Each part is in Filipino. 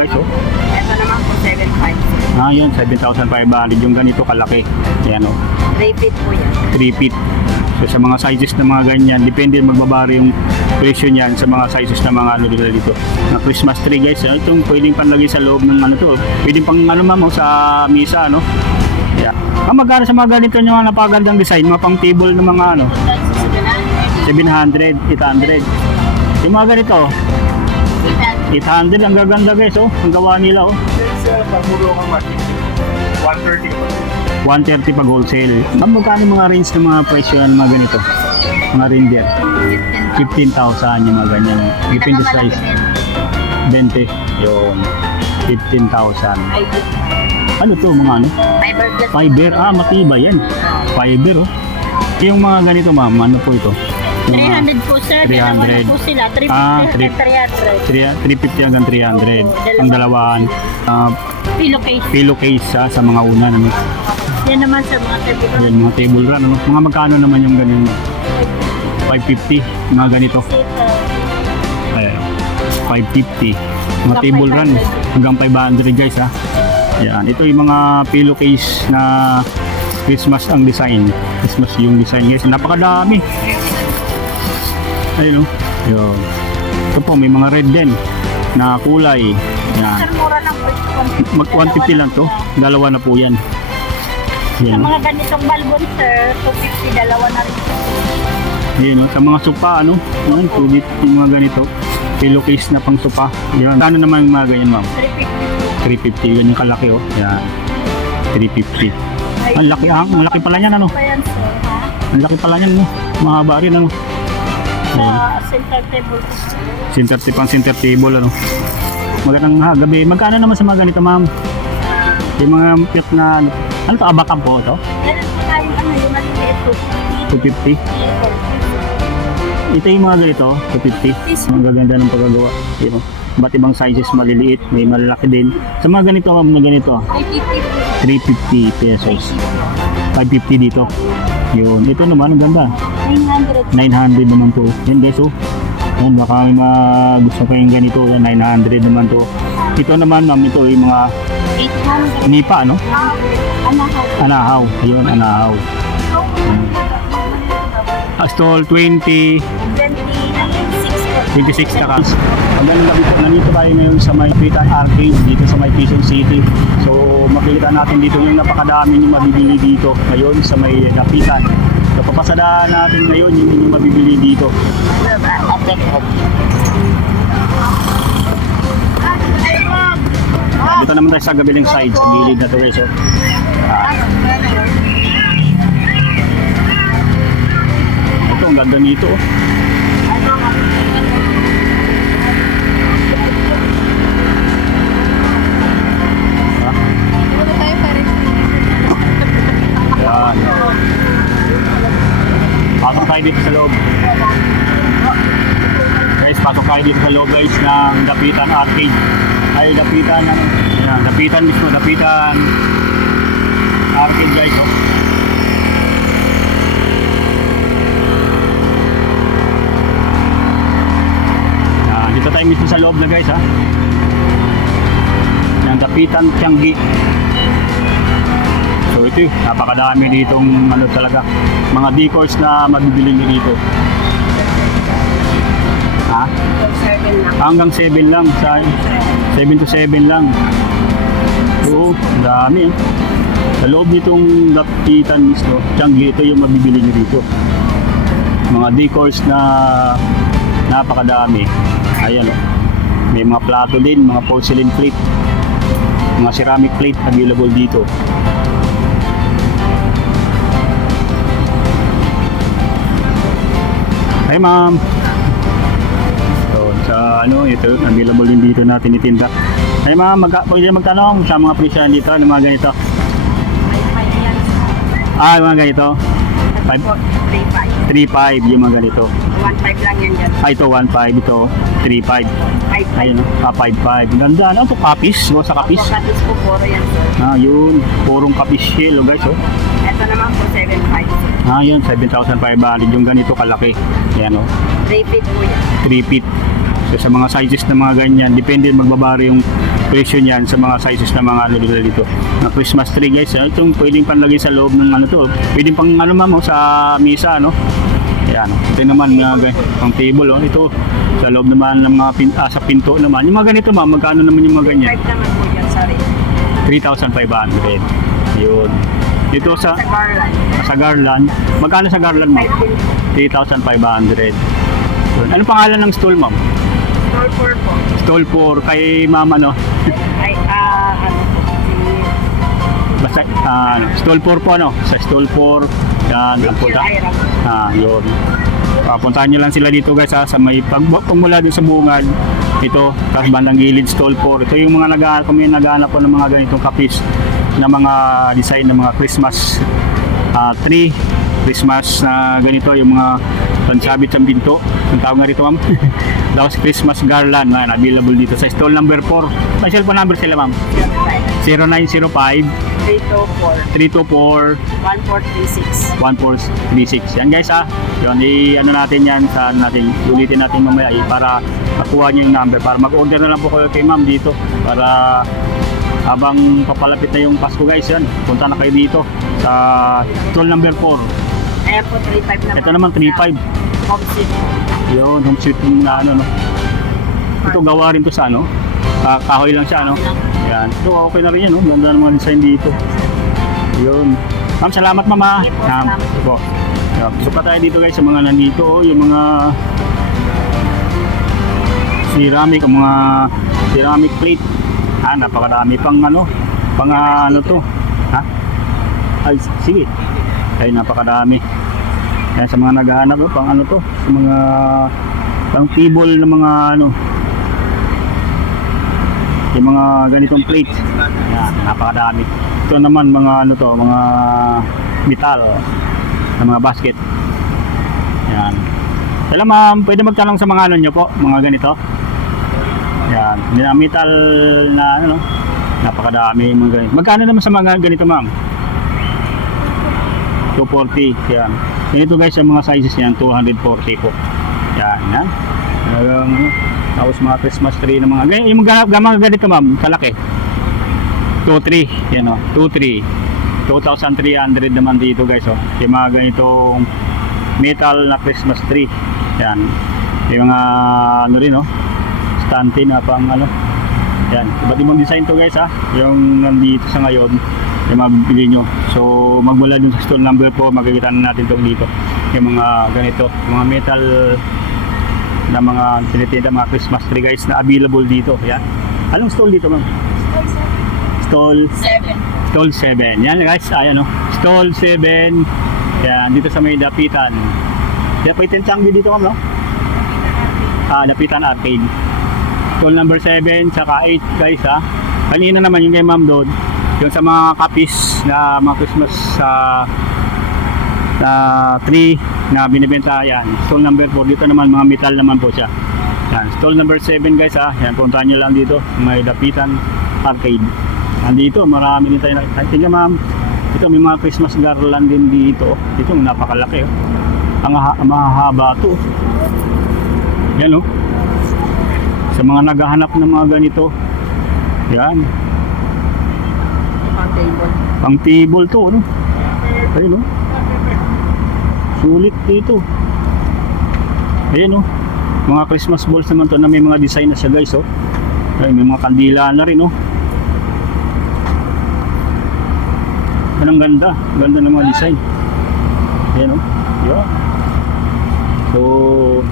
guys, oh. Ito naman po 7.5. Ah, yun, 7,500 yung ganito kalaki. Ayan, oh. 3 feet po yan. 3 feet. So sa mga sizes na mga ganyan, depende magbabaro yung presyo niyan sa mga sizes na mga ano dito. Na Christmas tree guys, itong pwedeng panlagay sa loob ng ano to. Pwedeng pang ano ma'am sa misa, no? Yeah. Magkano sa mga ganito yung mga napagandang design, mga pang table ng mga ano? 700, 800. Yung mga ganito, 800 ang gaganda guys, oh. Ang gawa nila, oh. Pagmulo kang mati. 130 po. 130 pag wholesale. Magkano mga range ng mga presyo ng mga ganito? Mga reindeer? 15,000 yung mga ganyan. 15 size. 20. Yung 15,000. Ano to mga ano? Fiber. Ah, matibay yan. Fiber, oh. Yung mga ganito ma'am, ano po ito? 300 po sir. 300. Po sila. 350 Ah, hanggang 300. 350 hanggang 300. Ang dalawaan. Pillowcase. Pillowcase sa mga unan. Ano? Yan naman sa mga table. Yan, mga table run. Ano? Mga magkano naman yung ganyan? 550. Mga ganito. Ayan. 550. Mga table run. Hanggang 500 guys ha. Yan. Ito yung mga pillowcase na Christmas ang design. Christmas yung design guys. Napakadami. Ayun o. Yun. Ito po may mga red din na kulay. Yan. Sir, mura lang po. 150 lang to. Dalawa na po yan. Sa Yan. mga ganitong balbon sir, 250 dalawa na rin po. Yan. Sa mga sopa ano. Yan. Tubit yung mga ganito. Pillowcase na pang sopa. Yan. Ano naman yung mga ganyan ma'am? 350. 350. Yan yung kalaki oh. Yan. 350. Ang laki ah. Ang laki pala niyan ano. Pa yan sir, ha? Ang laki pala niyan no. Mahaba rin ano. Sa center table po. Center table ano. Magandang gabi. Magkano naman sa mga ganito ma'am? Yung mga cute na ano to? Abakam po to? Meron po tayong ano, yung maliliit po. 250. Ito yung mga ganito, 250. Ang gaganda ng pagkagawa. Yun, oh. Iba't ibang sizes, maliliit, may malalaki din. Sa mga ganito, mga ganito, 350 po. 350 pesos. 550 dito. Yun, ito naman, ang ganda. 900. 900 naman to. Yan guys, oh. Yan, baka may mga gusto kayong ganito. Yan, 900 naman to. Ito naman, ma'am, ito yung mga 800. nipa, ano? Anahaw. Anahaw. Ayun, anahaw. Stall 20, 26 po. 26 na ka. Nandito tayo ngayon sa may Pitan Arcade dito sa may Quezon City. So makikita natin dito yung napakadami yung mabibili dito ngayon sa may Dapitan. So papasadaan natin ngayon yung mabibili dito. Dito naman tayo sa gabilang side, sa gilid na to guys. So, ito ang ganda nito. Oh. Yan. Pasok tayo dito sa loob. Guys, pasok tayo dito sa loob guys ng Dapitan Arcade. Ay, Dapitan, ano? Yan, Dapitan mismo, Dapitan Arcade guys. Oh. Yan, dito tayo mismo sa loob na guys ha. Yan, Dapitan Tianggi. So ito, napakadami ditong ano talaga, mga decors na mabibili nyo dito. Ha? 7 lang. Hanggang 7 lang, sa 7 to 7 lang. Oo, dami eh. Sa loob nitong Dapitan mismo, Tianggi, ito yung mabibili nyo dito. Mga decors na napakadami. Ayan o. May mga plato din, mga porcelain plate, mga ceramic plate available dito. Hi ma'am. So, sa ano, ito, available din dito natin itinda. Hi ma'am, pwede magtanong sa mga presyo dito ng mga ganito. Ah, yung mga ganito. 3.5. 3.5 yung mga ganito. 1.5 lang yan dyan. Ah, ito 1.5, ito 3.5. 5.5. Ayun, 5.5. Ganda, ano ito? Kapis? Go sa kapis? Kapis po, puro yan sir. Ah, yun. Purong kapis shell, guys, oh. Ito naman po, 7.5. Ah, yun. 7,500. Yung ganito kalaki. Yan, oh. 3 feet po yan. 3 feet. So, sa mga sizes na mga ganyan, depende magbabaro yung presyo niyan sa mga sizes na mga ano nila dito. Na Christmas tree guys, itong pwedeng panlagay sa loob ng ano to. Pwedeng pang ano ma'am sa misa no. Ayan, ito naman mga pang table oh. Ito sa loob naman ng mga sa pinto naman. Yung mga ganito ma'am, magkano naman yung mga ganyan? 5 naman po yan, sorry. 3,500. Yun. Dito Sa garland. sa Garland, magkano sa Garland ma'am? 5 din po. 3,500. Yun. Ano pangalan ng stall ma'am? Store 4 po. Stall 4 kay mama no? Ay, ano po, Basta, stall 4 po ano? Sa stall 4, yan, ang punta. Yun. Puntahan nyo lang sila dito guys sa may pagmula dun sa bungad. Ito, tapos bandang gilid, stall 4. Ito yung mga naghahanap po ng mga ganitong kapis na mga design ng mga Christmas tree. Christmas na ganito, yung mga pansabit sa pinto. Ang tawag nga rito ma'am. Tapos Christmas garland, available dito sa stall number 4. May cellphone number sila ma'am? 0905 324 324 1436. 1436. Yan guys Yun, ano natin yan sa natin. Ulitin natin mamaya para makuha niyo yung number. Para mag-order na lang po kayo kay ma'am dito. Para habang papalapit na yung Pasko guys yan. Punta na kayo dito sa stall number 4. Ayan po, 35 naman. Ito naman 35. Home seat. Yun, home sweet na ano no. Ito gawa rin to sa ano. Kahoy lang siya ano. Yan. Ito okay na rin yan no. Ganda ng mga design dito. Yun. Ma'am, salamat mama. Sige po, salamat. Po. So pa tayo dito guys sa mga nandito, yung mga ceramic, mga ceramic plate. Napakadami pang ano, pang ano to. Ay, sige. Ay, napakadami. Kaya sa mga naghahanap, pang ano to, sa mga pang table na mga ano, yung mga ganitong plate. Yan, napakadami. Ito naman mga ano to, mga metal na mga basket. Yan. Hello ma'am, pwede magtanong sa mga ano nyo po, mga ganito. Yan, metal na ano, napakadami mga ganito. Magkano naman sa mga ganito ma'am? 240. Yan. Ganito guys, yung mga sizes niyan, 240 po. Yan, yan. Tapos mga Christmas tree na mga ganyan. Yung mga ganito ma'am, kalaki. 2.3. Yan o, 2.3. 2,300 naman dito guys o. Yung mga ganitong metal na Christmas tree. Yan. Yung mga ano rin o. Stante na pang ano. Yan. Iba't ibang design to guys yung nandito sa ngayon. Yung mabibili nyo. So magmula dun sa stall number po, magkikita na natin itong dito. Yung mga ganito. Mga metal na mga tinitinda, mga Christmas tree guys na available dito. Yan. Anong stall dito ma'am? Stall 7. Stall 7. Yan guys, ayan o. Stall 7. Yan, dito sa may Dapitan. Dapitan Changi dito ma'am no? Dapitan Arcade. Stall number 7, saka 8 guys Kanina naman yung kay ma'am doon. Yung sa mga kapis na mga Christmas tree na binibenta yan. Stall number 4. Dito naman mga metal naman po siya. Yan. Stall number 7 guys Yan, puntahan nyo lang dito. May Dapitan Arcade. Andito, marami din tayo nakita. Tingnan ma'am. Ito may mga Christmas garland din dito. Ito napakalaki Ang mahahaba to. Yan sa mga naghahanap ng mga ganito. Yan. Pang table. Pang table to no. Ayun sulit dito. Ayan mga Christmas balls naman to na may mga design na siya guys Ay, may mga kandila na rin Ang ganda ng mga design. Ayan yeah. So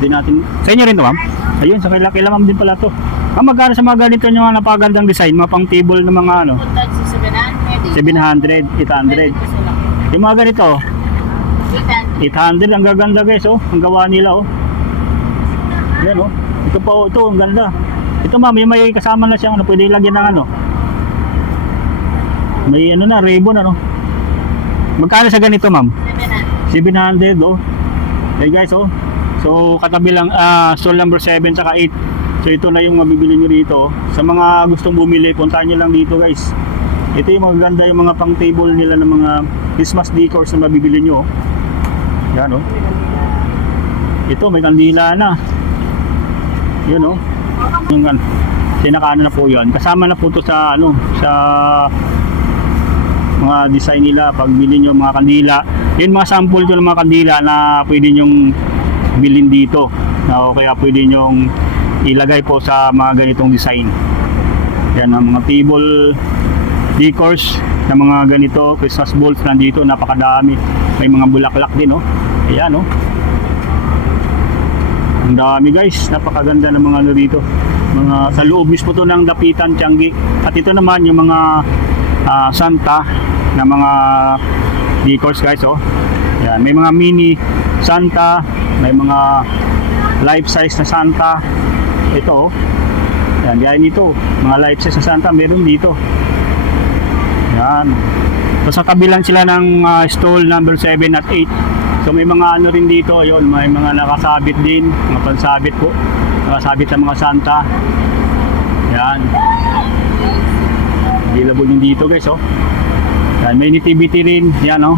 di natin sa inyo rin to ma'am. Ayun, sa kila ma'am din pala to. Magkano sa mga ganito yung mga napagandang design, mga pang table na mga ano? Punta sa 700, 800. Yung mga ganito 800, ang gaganda guys ang gawa nila Yan ito pa ito ang ganda. Ito ma'am, may kasama na siyang pwede ilagyan ng ano. May ano na, ribbon Magkano sa ganito ma'am? 700 Hey guys so katabi lang stall number 7 saka 8. So ito na yung mabibili nyo dito Sa mga gustong bumili, puntahan nyo lang dito guys. Ito yung magaganda yung mga pang table nila ng mga Christmas decors na mabibili nyo Yan Ito may kandila na. Yun yung Sinakaano na po 'yon. Kasama na po to sa ano, sa mga design nila. Pag bilhin nyo mga kandila, yun mga sample ko ng mga kandila na pwede nyong bilhin dito, o kaya pwede nyong ilagay po sa mga ganitong design. Yan ang mga table decors na mga ganito, Christmas balls nandito, napakadami. May mga bulaklak din, oh. Ayan, oh. Ang dami guys, napakaganda ng mga ano dito. Mga sa loob mismo to ng Dapitan, Tiangge. At ito naman yung mga Santa na mga decors guys, oh. Yan, may mga mini Santa, may mga life size na Santa. Ito, oh. Yan, yan ito. Mga life size na Santa meron dito. Yan. So sa kabilang sila ng stall number 7 at 8. So may mga ano rin dito, yon, may mga nakasabit din, mga pansabit po. Nakasabit sa mga Santa. Yan. Available din dito guys, oh. Yan, may nativity rin. Yan, oh.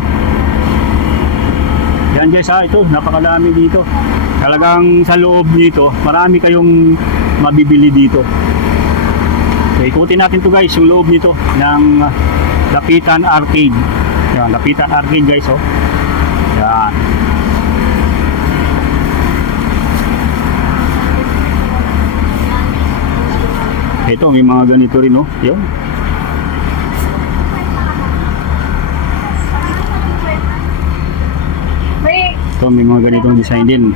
Yan guys, ito, napakadami dito. Talagang sa loob dito, marami kayong mabibili dito. So ikutin natin to guys, yung loob nito ng Dapitan Arcade. Yan, Dapitan Arcade guys, oh. Yan. Ito, may mga ganito rin, oh. Yan. Ito, may mga ganitong design din.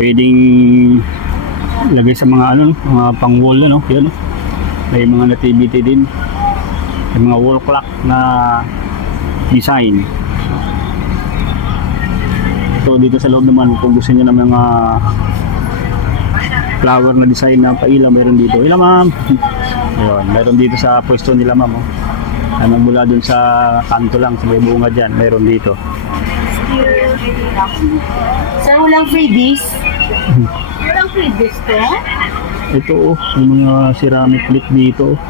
Pwedeng lagay sa mga ano, mga pang wall, ano. Yan, oh. May mga nativity din. May mga wall clock na design. Ito dito sa loob naman, kung gusto niyo ng mga flower na design na pailaw, meron dito. Ilan ma'am? Ayun, meron dito sa pwesto nila ma'am, oh. Ano, mula dun sa kanto lang, sa may bunga dyan, meron dito. Sir, walang freebies? Walang freebies to? Ito, oh, may mga ceramic plate dito.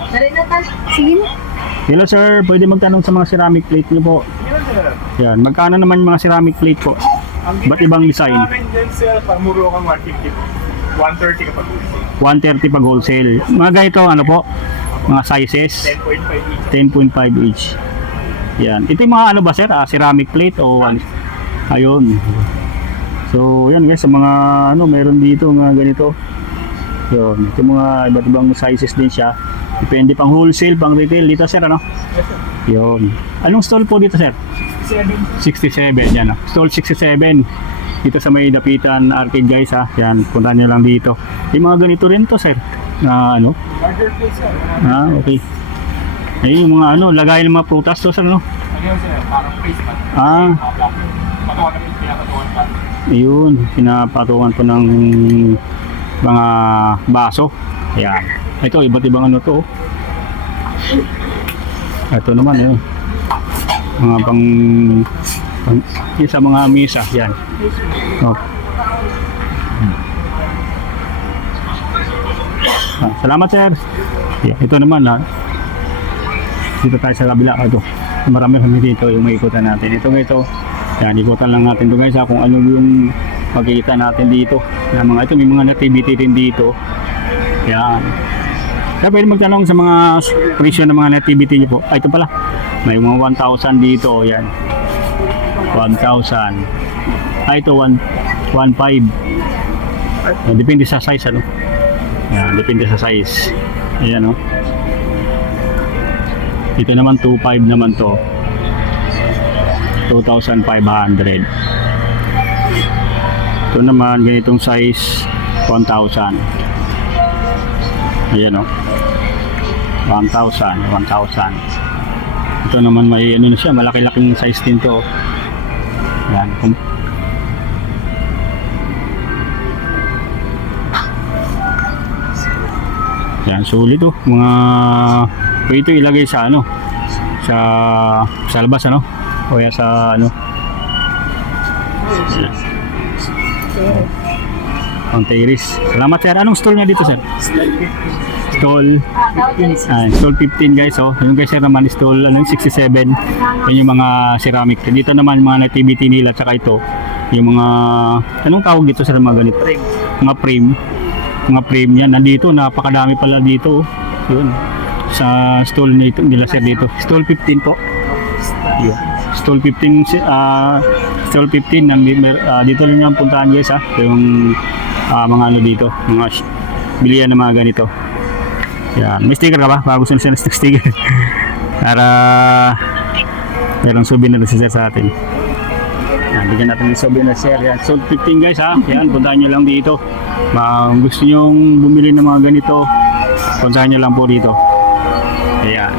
Sige na. Hello sir, pwede magtanong sa mga ceramic plate niyo po. Yan, magkano naman yung mga ceramic plate po? Ba't ibang design? Namin din sir, pamuro kang 150. 130 kapag wholesale. 130 pag wholesale. Mga ganito, ano po? Mga sizes? 10.5 each. 10.5 each. Yan. Ito yung mga ano ba sir? Ceramic plate o ano? Ayun. So, yan guys, sa mga ano, meron dito mga ganito. Yun. Ito mga iba't ibang sizes din siya. Depende pang wholesale, pang retail. Dito sir, ano? Yes sir. Yun. Anong stall po dito sir? 67. 67, yan. Stall 67. Dito sa may Dapitan Arcade guys, ha. Yan, punta nyo lang dito. Yung mga ganito rin to sir. Na ano? Larger place sir. Okay. Ay, yung mga ano, lagay ng mga prutas to sir, no? Ano yun sir? Parang placement. Mga block. Patuwan namin pinapatuwan pa. Ayun, pinapatungan ko ng mga baso. Ayan. Ito, iba't ibang ano to. Ito naman, yun. Mga pang yung sa mga misa. Yan. Oh. Salamat, sir. Yeah, ito naman, ha. Dito tayo sa kabila. Ito. Marami kami dito yung maikutan natin. Ito. Yan, ikutan lang natin ito guys, ha, kung ano yung makikita natin dito. Na mga ito, may mga nativity din dito. Yan. Kaya pwede magtanong sa mga presyo ng mga nativity nyo po. Ito pala. May mga 1,000 dito. Yan. 1,000. Ito 1,500. Depende sa size, ano. Yan, depende sa size. Ayan, no. Ito naman 2,500 naman to. 2,500. Ito naman ganitong size 1,000. Ayan, no. 1,000. Ito naman may ano na siya, malaki-laking size din to. Yan. Yan, sulit to. Mga ito ilagay sa ano, sa labas, ano, o yan sa ano. Ang terrace. Salamat sir. Anong stall nga dito sir? Stall 15 guys, oh. Yung guys sir naman stall ano, 67. Yan yung mga ceramic. Dito naman mga nativity nila, tsaka ito yung mga anong tawag dito sir, mga ganito? Mga frame. mga frame yan. Nandito, napakadami pala dito. Oh. Yun. Sa stall nila sir dito. Stall 15 po. Yun. Stall 15, stall 15 dito rin yung puntahan guys ha. Yung mga ano dito, mga bilihan ng mga ganito. Yan. May sticker ka ba? Bago gusto nila sticker. Para merong souvenir si sir sa atin. Yan, bigyan natin ng souvenir sir. Yan. Stall 15 guys ha. Yan, puntahan nyo lang dito. Kung gusto nyo bumili ng mga ganito, puntahan nyo lang po dito. Ayan.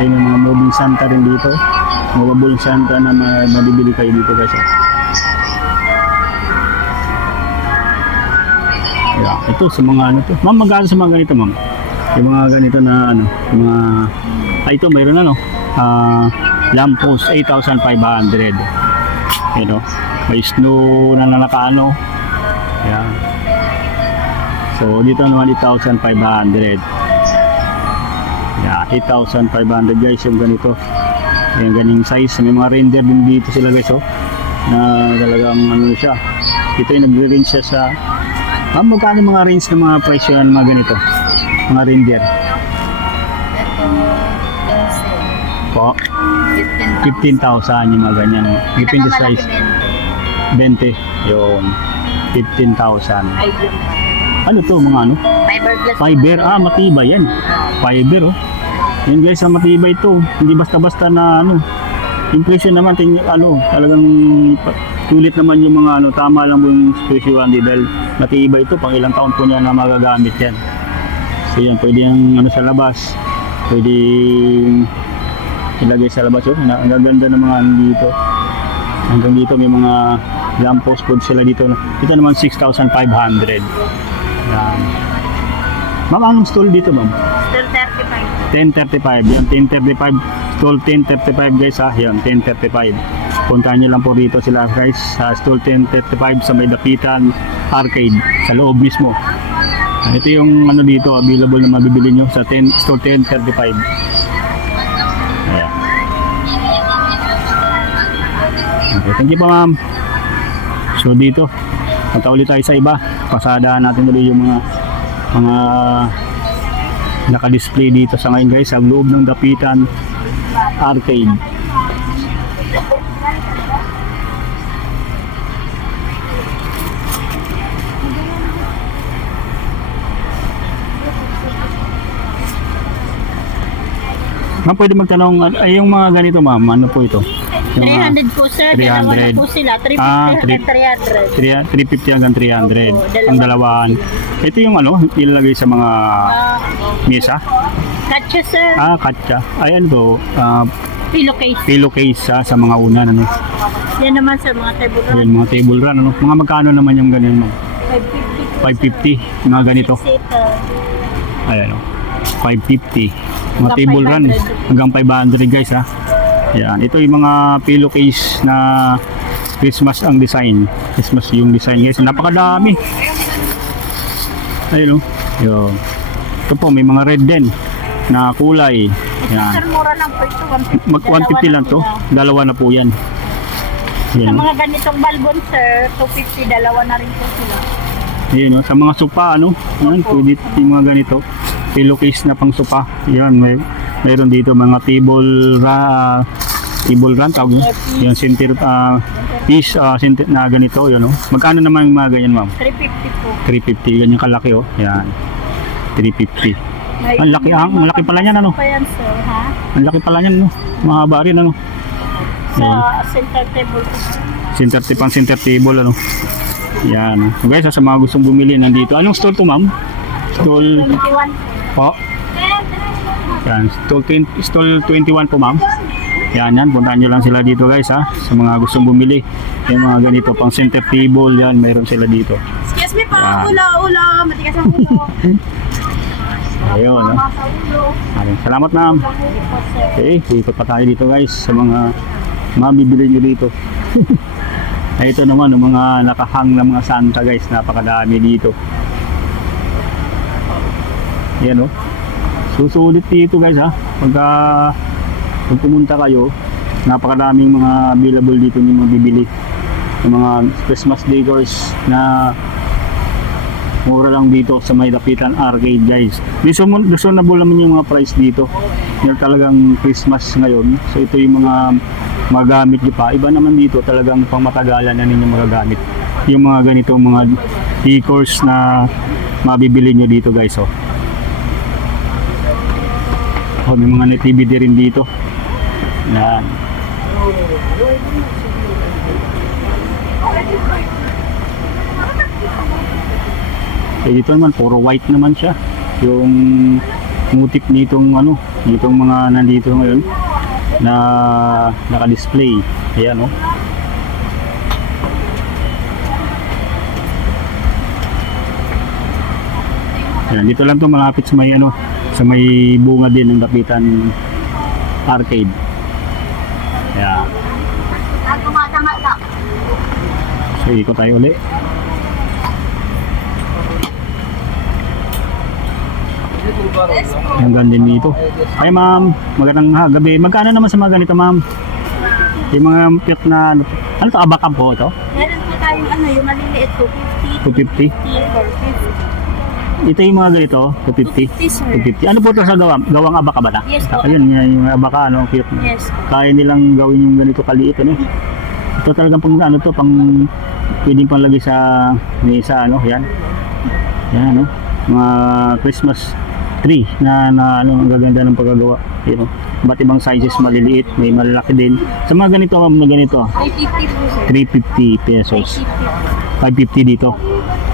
Ito yung mga moving Santa rin dito. Movable Santa na mabibili kayo dito guys. Yeah, ito sa mga ano to. Ma'am, magkano sa mga ganito ma'am? Yung mga ganito na ano, mga ito mayroon ano. Lamppost 8,500. Ito. May snow na nakaano. Ayan. So dito naman 8,500. Yeah, 8,500 guys yung ganito. Yung ganing size. May mga reindeer din dito sila guys oh. Na talagang ano siya. Dito yung nagre-range siya sa magkano mga range ng mga presyo ng mga ganito? Mga reindeer. Po. 15,000 yung mga ganyan. Depende sa size. 20. Yung 15,000. Ano to mga ano? Fiberglass. Fiber. Matibay yan. Fiber oh. Yan guys, matibay ito. Hindi basta-basta na ano. Yung presyo naman, talagang sulit naman yung mga ano. Tama lang yung presyo dahil matibay ito. Pang ilang taon po niya na magagamit yan. So yan, pwede yung ano sa labas. Pwede ilagay sa labas yun. Ang gaganda ng mga ano dito. Hanggang dito may mga lamppost food sila dito. Ito naman 6,500. Yan. Ma'am, anong stall dito ma'am? Still 35. 1035. Yan, 1035. Stall 1035 guys ha. Yan, 1035. Puntahan nyo lang po dito sila guys. Sa stall 1035 sa may Dapitan Arcade. Sa loob mismo. Ito yung ano dito available na mabibili nyo sa stall 1035. Ayan. Okay, thank you pa ma'am. So dito, punta ulit tayo sa iba. Pasadahan natin ulit yung mga naka-display dito sa ngayon guys sa loob ng Dapitan Arcade. Ma'am, pwede magtanong, yung mga ganito ma'am, ano po ito? Yung, 300 po sir, 300. dalawa na po sila, 350 hanggang 300. 350 hanggang 300 Opo, ang dalawaan. Ito yung ano, ilalagay sa mga mesa. Katsa sir, Katsa. Ayan to, pillowcase. pillowcase sa mga unan ano. Yan naman sir, mga table run. Ayan, mga table run ano. Mga magkano naman yung ganyan mo? 550 550 mga ganito. seater. Ayan oh. 550. Mga Hanggang table run 500. hanggang 500 guys ha. Ayan, ito yung mga pillowcase na Christmas ang design. Christmas yung design guys. Napakadami. Ayun oh. Yun. Ito po may mga red din na kulay. Sir, Ayan. mura lang po ito. 150. Mag 150 lang to. Dalawa na po yan. Sa Ayan. mga ganitong balbon sir, 250, dalawa na rin po sila. Ayun oh. Sa mga sopa ano. Ayan, pwede yung mga ganito. Pillowcase na pang sopa. Ayan, mayroon dito mga table run tawag yun. Yung center piece center na ganito yun oh. Magkano naman yung mga ganyan ma'am? 350 po. 350 ganyan kalaki oh. Yan. 350. Ang laki ang laki pala niyan ano. Pa yan sir, ha? Ang laki pala niyan no. Mahaba rin ano. Sa center table po. Center table ano. Yan. So guys, sa mga gustong bumili nandito. Anong store to ma'am? Stall 21. po. Yan, stall 21 po ma'am. Yan, puntahan nyo lang sila dito guys ha. Sa mga gustong bumili. Yung mga ganito pang center table, yan, mayroon sila dito. Excuse me po, Yan. ulo, matigas ang ulo. Ayun, Mama sa ulo. salamat ma'am. Okay, dito pa tayo dito guys sa mga mabibili nyo dito. Ito naman, yung mga nakahang na mga Santa guys, napakadami dito. Yan o. Susulit dito guys ha. Pag pumunta kayo, napakaraming mga available dito yung mga bibili ng mga Christmas decors na mura lang dito sa may Dapitan Arcade guys. Reasonable naman yung mga price dito. Yung talagang Christmas ngayon. So ito yung mga magamit nyo pa. Iba naman dito talagang pang matagalan na ninyo magagamit. Yung mga ganitong mga decors na mabibili nyo dito guys. Oh, may mga nativity rin dito. Yan. Eh dito naman puro white naman siya. Yung motif nitong nitong mga nandito ngayon na naka-display. Ayan oh. Ayan, dito lang to malapit sa may sa may bunga din ng Dapitan Arcade. Ayan. So ikot tayo ulit. Ang ganda din dito. Ay ma'am, magandang gabi. Magkano naman sa mga ganito ma'am? Yung mga pet na ano to, abakam po ito? Meron po tayong yung maliliit po, 250? 50, 50. Ito yung mga ganito, 250? 250 sir. 250. Ano po ito sa gawang abaka ba na? Yes po. Ayun, yung abaka, cute. Yes po. Kaya nilang gawin yung ganito kaliit, Ito talagang pang pwedeng panglagay sa mesa, yan. Yan, mga Christmas tree na ang gaganda ng paggawa. Iba't ibang sizes, maliliit, may malalaki din. Sa mga ganito, ma'am, na ganito, 350 po sir. 350 pesos. 350. 550 dito.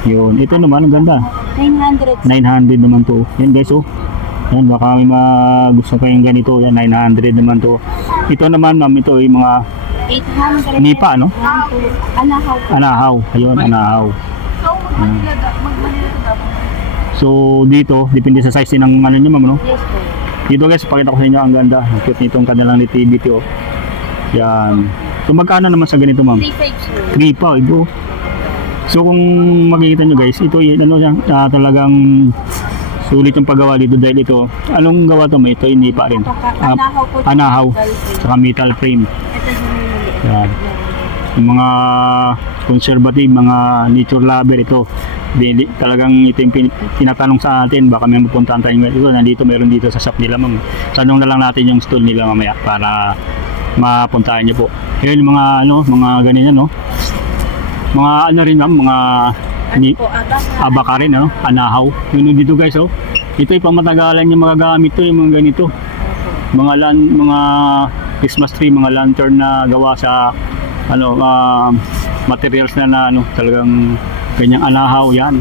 Yun. Ito naman, ang ganda. 900. 900 naman to. Yan guys, Yan, baka may gusto kayong ganito. Yan, 900 naman to. Ito naman, ma'am, ito yung mga 800. nipa, Anahaw po. Anahaw. Ayun, anahaw. So, dito, depende sa size din ng nyo, ma'am, Yes po. Dito guys, pakita ko sa inyo ang ganda. Ang cute nitong kanilang nativity, Yan. So, magkano naman sa ganito, ma'am? 3.5 sir. 3.5, So, kung makikita nyo guys, ito yun, talagang sulit yung paggawa dito dahil ito. Anong gawa to? Ito hindi pa rin. Anahaw po. Anahaw. Saka metal frame. Ito sa may maliit. Yan. Yung mga conservative, mga nature lover, ito. Talagang ito yung tinatanong sa atin. Baka may mapuntahan tayo. Ito, nandito, meron dito sa shop nila, ma'am. Tanong na lang natin yung stall nila mamaya para mapuntahan nyo po. Yun, mga mga ganyan, mga rin, ma'am, mga abaka rin, anahaw. Yun dito guys, ito yung pamatagalan yung magagamit to, yung mga ganito. Mga Christmas tree, mga lantern na gawa sa materials na talagang ganyang anahaw yan.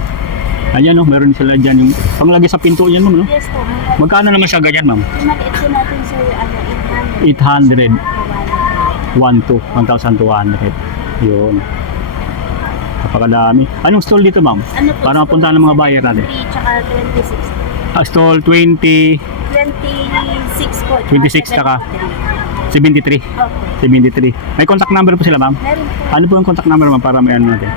Ayan, meron sila dyan yung panglagay sa pinto yan, ma'am, Yes po. Magkano naman siya ganyan, ma'am? Yung maliit po natin sir, 800. 800. 1,200. Yun. Napakadami. Anong stall dito, ma'am? Ano po? Para mapuntahan ng mga buyer natin. 3 tsaka 26. Stall 20, 26 po. 26 tsaka 73. Opo. 73. May contact number po sila, ma'am? Meron po. Ano po yung contact number, ma'am, para may natin?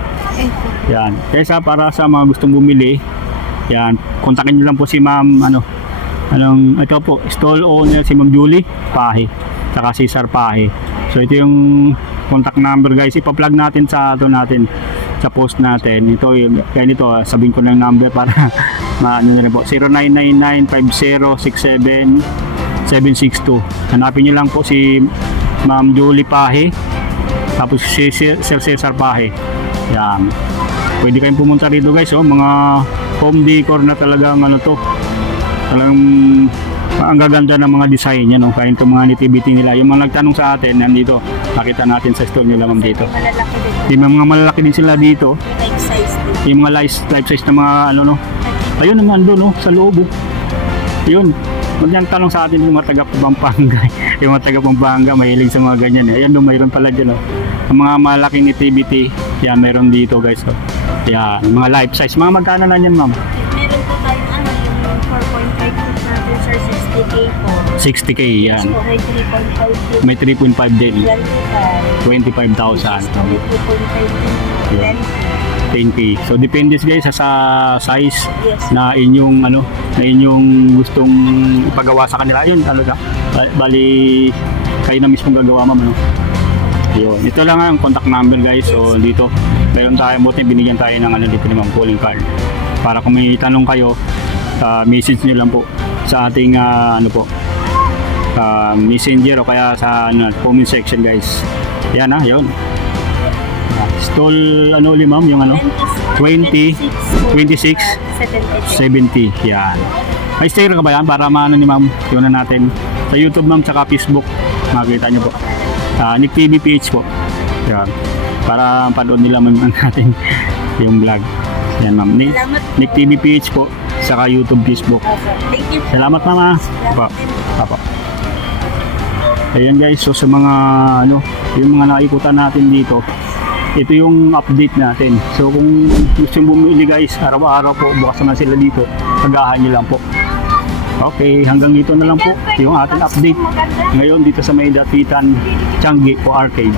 Yan. Kaya para sa mga gustong bumili, yan, kontakin nyo lang po si ma'am, ito po, stall owner si Ma'am Julie Pahi, saka si Sir Pahi. So ito yung contact number guys, ipa-plug natin sa sa post natin. Ito yung, kaya nito, sabihin ko ng number para na rin po, 0999-5067-762. Hanapin nyo lang po si Ma'am Julie Pahi, tapos si Sir Cesar Pahi. Yan. Pwede kayong pumunta rito guys, mga home decor na talagang talagang ang gaganda ng mga design yan, kaya itong mga nativity nila. Yung mga nagtanong sa atin, nandito, nakita natin sa store nila, ma'am, dito. Malalaki din. Yung mga malalaki din sila dito. Life size din. Yung mga life size na mga ayun naman doon, sa loob. Yun. Magtanong sa atin yung mga taga Pampanga. Yung mga taga Pampanga, mahilig sa mga ganyan. Ayan, mayroon pala dyan. Ang mga malaking nativity, yan, meron dito guys. Yan, mga life size. Mga magkano na yan, ma'am? Meron po tayong yung 4.5 foot natin sir, 60K po. 60K, yan. So, May may 3.5 3.5 din. 25. 25,000. So, may 2.5 Yeah. 10K. So depende guys sa size Yes. na inyong na inyong gustong ipagawa sa kanila. Yun talaga. Bali kayo na mismo gagawa ma'am, ano? Yun. Ito lang ang contact number guys. So dito, meron tayo, buti binigyan tayo ng ano dito ni ma'am, calling card. Para kung may tanong kayo, message nyo lang po sa ating ano po, messenger o kaya sa ano, comment section guys. Yan yun. Stall ano ulit ma'am, yung ano? 20, 26, 70. Yan. May sticker ka ba yan para maano ni ma'am? Yun na natin. Sa YouTube ma'am, tsaka Facebook. Makikita nyo po. Nick TV PH po. Yan. Para panood nila ma'am natin yung vlog. Yan ma'am. Nick TV PH po. Saka YouTube, Facebook. Thank you. Salamat mama. Apo. Ayan guys, so sa mga ano, yung mga nakikutan natin dito, ito yung update natin. So kung gusto nyo bumili guys, araw-araw po, bukas na sila dito, tagahan nyo lang po. Okay, hanggang dito na lang po yung ating update ngayon dito sa may Dapitan Changi po Arcade.